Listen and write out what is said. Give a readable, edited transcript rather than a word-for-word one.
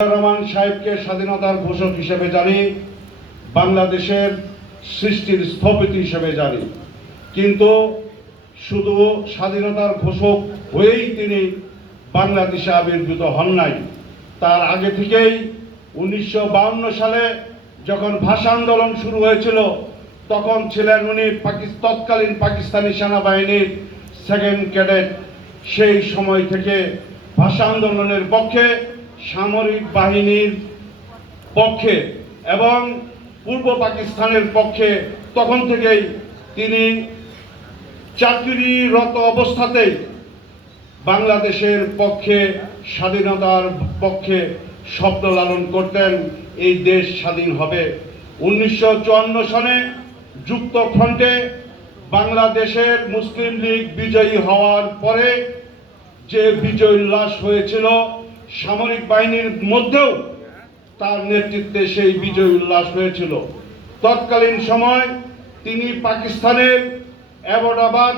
রহমান সাহেবকে স্বাধীনতার ঘোষক হিসেবে জানি, বাংলাদেশের সৃষ্টির স্থপতি হিসেবে জানি, কিন্তু শুধু স্বাধীনতার ঘোষক হয়েই তিনি বাংলাদেশে আবির্ভূত হন নাই। তার আগে থেকেই 1952 সালে যখন ভাষা আন্দোলন শুরু হয়েছিল, তখন ছিলেন উনি তৎকালীন পাকিস্তানি সেনাবাহিনীর সেকেন্ড ক্যাডেট। সেই সময় থেকে ভাষা আন্দোলনের পক্ষে, সামরিক বাহিনীর পক্ষে এবং পূর্ব পাকিস্তানের পক্ষে তখন থেকেই তিনি চাকরিরত অবস্থাতেই বাংলাদেশের পক্ষে, স্বাধীনতার পক্ষে শব্দ লালন করতেন। এই দেশ স্বাধীন হবে। 1954 সনে যুক্তফ্রন্টে বাংলাদেশের মুসলিম লীগ বিজয়ী হওয়ার পরে যে বিজয় উল্লাস হয়েছিল, সামরিক বাহিনীর মধ্যেও তার নেতৃত্বে সেই বিজয় উল্লাস হয়েছিল। তৎকালীন সময় তিনি পাকিস্তানের অ্যাবোটাবাদ